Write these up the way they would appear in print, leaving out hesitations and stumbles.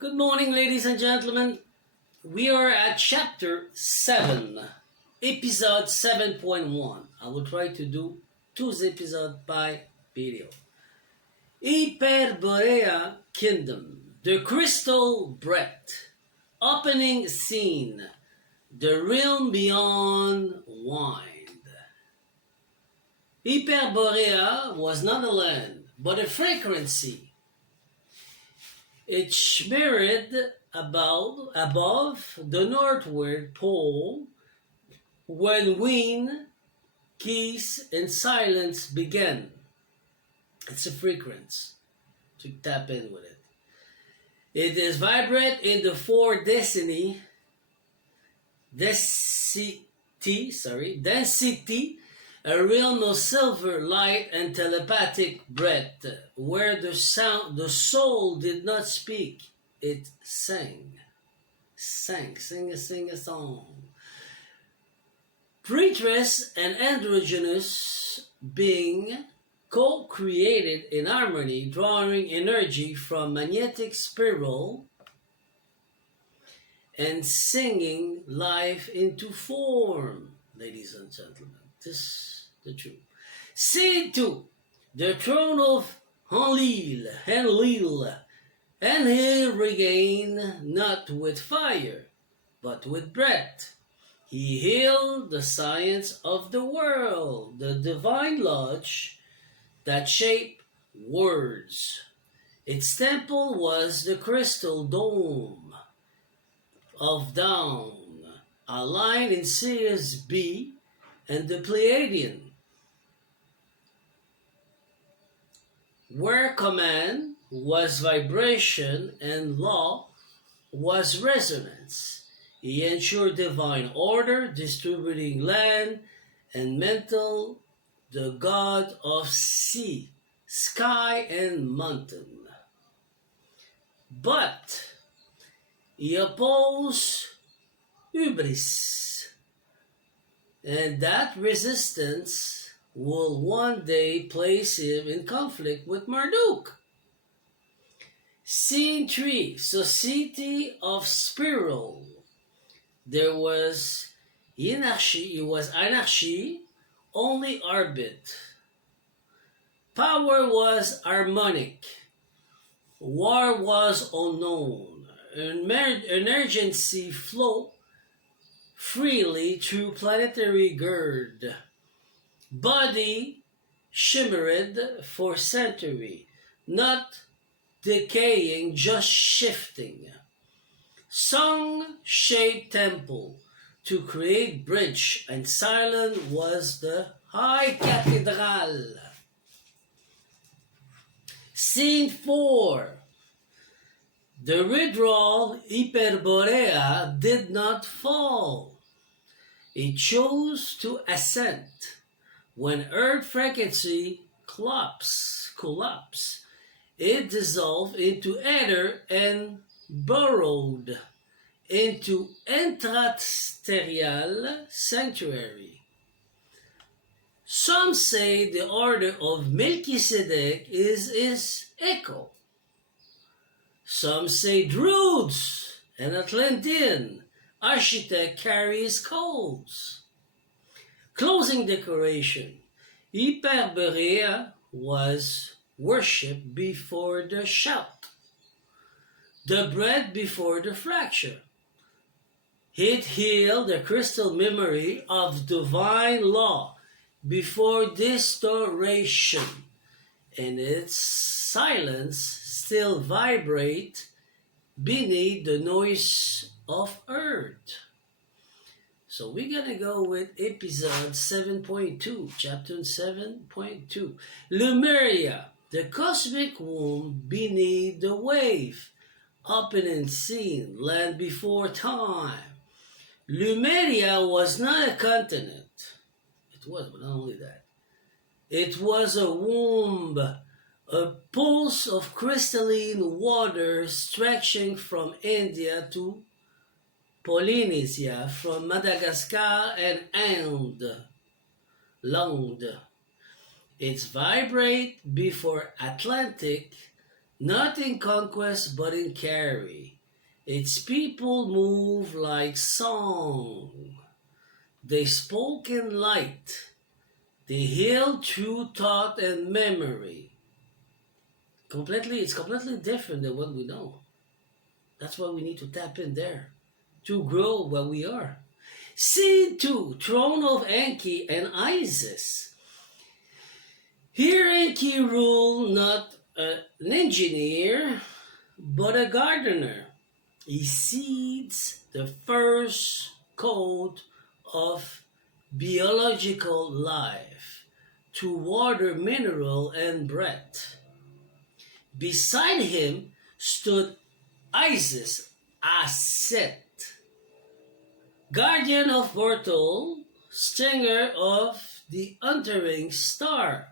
Good morning, ladies and gentlemen. We are at chapter 7, episode 7.1. I will try to do 2 episodes by video. Hyperborea Kingdom, the crystal breath, opening scene, the realm beyond wind. Hyperborea was not a land, but a frequency. It shimmered above the northward pole when wind, keys, and silence began. It's a frequency to tap in with it. It is vibrate in the 4 density, a realm of silver light and telepathic breath, where the soul did not speak, it sang a song. Priestesses and androgynous being co-created in harmony, drawing energy from magnetic spiral and singing life into form. Ladies and gentlemen, this is the truth. Scene 2, the throne of Enlil, and he regained not with fire, but with breath. He healed the science of the world, the divine lodge that shaped words. Its temple was the crystal dome of dawn, aligned in Sirius B and the Pleiades, where command was vibration and law was resonance. He ensured divine order, distributing land and mental, the god of sea, sky, and mountain. But he opposed hubris, and that resistance will one day place him in conflict with Marduk. Scene 3, Society of Spiral. There was anarchy, only orbit. Power was harmonic. War was unknown. Emergency flow freely through planetary gird. Body shimmered for century, not decaying, just shifting. Song-shaped temple to create bridge, and silent was the high cathedral. Scene 4. The withdrawal Hyperborea did not fall. It chose to ascend. When Earth frequency collapsed, it dissolved into ether and burrowed into intraterrestrial sanctuary. Some say the order of Melchizedek is his echo. Some say Druids and Atlantean architect carry his codes. Closing decoration. Hyperborea was worshipped before the shout, the breath before the fracture. It healed the crystal memory of divine law before distortion, and its silence still vibrate beneath the noise of earth. So we're gonna go with episode 7.2, chapter 7.2. Lemuria, the cosmic womb beneath the wave, opening scene, land before time. Lemuria was not a continent. It was, but not only that. It was a womb, a pulse of crystalline water stretching from India to Polynesia, from Madagascar and Land. It vibrate before Atlantic not in conquest but in carry. Its people move like song. They spoke in light. They healed through thought and memory. It's completely different than what we know. That's why we need to tap in there to grow where we are. Scene 2, Throne of Enki and Isis. Here Enki ruled not an engineer, but a gardener. He seeds the first code of biological life to water, mineral, and breath. Beside him stood Isis, Aset, guardian of portal, stinger of the entering star.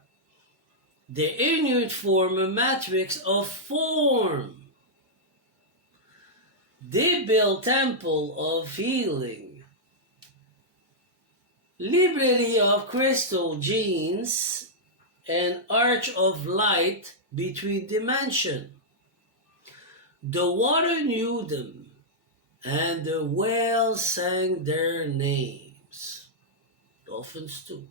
The Inuit form a matrix of form. They build temple of healing, library of crystal genes, and arch of light between dimensions. The water knew them, and the whales sang their names. Dolphins too.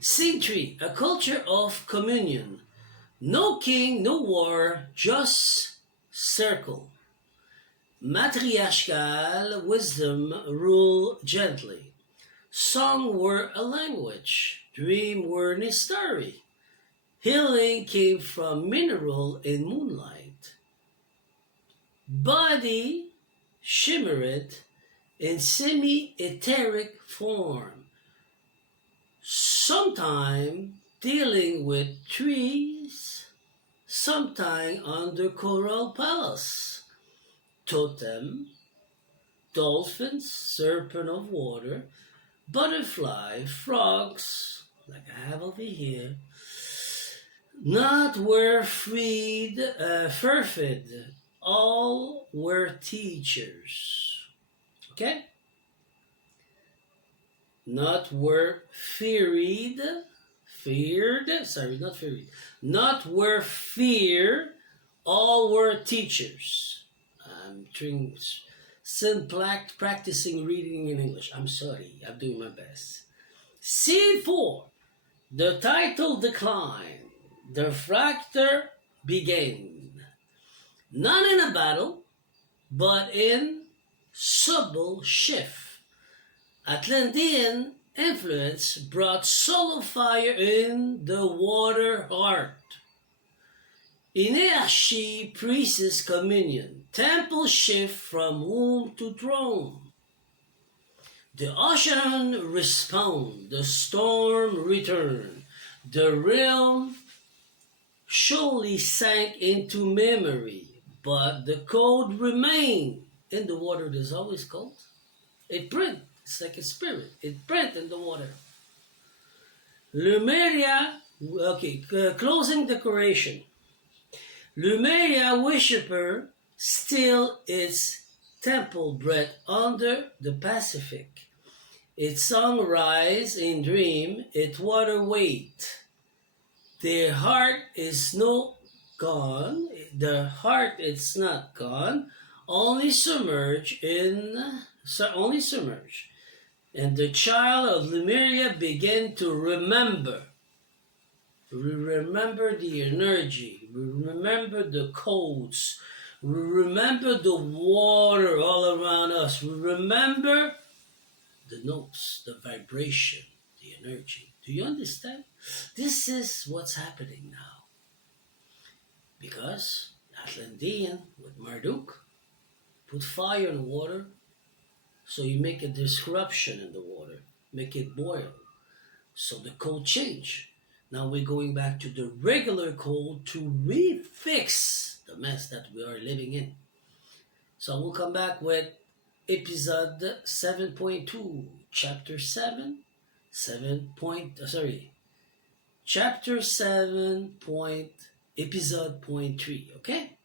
Scene 3, a culture of communion. No king, no war, just circle. Matriarchal wisdom rule gently. Song were a language, dream were a story. Healing came from mineral in moonlight. Body shimmered in semi-etheric form, sometime dealing with trees, sometime under coral palace. Totem, dolphins, serpent of water, butterfly, frogs, like I have over here, not were freed, furfid, all were teachers. Okay? Not were feared, not were fear, all were teachers. I'm still practicing reading in English. I'm sorry, I'm doing my best. Scene 4, the title decline, the fracture began. Not in a battle, but in subtle shift. Atlantean influence brought solar fire in the water heart. Inertia, priestess communion, temple shift from womb to throne. The ocean respond, the storm return. The realm surely sank into memory, but the code remained. In the water there's always code. It print. It's like a spirit. It print in the water. Lemuria, closing decoration. Lemuria worshipper still its temple bred under the Pacific. Its song rise in dream, its water wait. Their heart is not gone, the heart is not gone, only submerged. And the child of Lemuria began to remember. We remember the energy, we remember the codes, we remember the water all around us, we remember the notes, the vibration, the energy. Do you understand? This is what's happening now. Because Atlantean with Marduk put fire in the water, so you make a disruption in the water, make it boil. So the code change. Now we're going back to the regular code to refix the mess that we are living in. So we'll come back with episode 7.2, chapter 7, chapter 7 point, episode point 3, okay?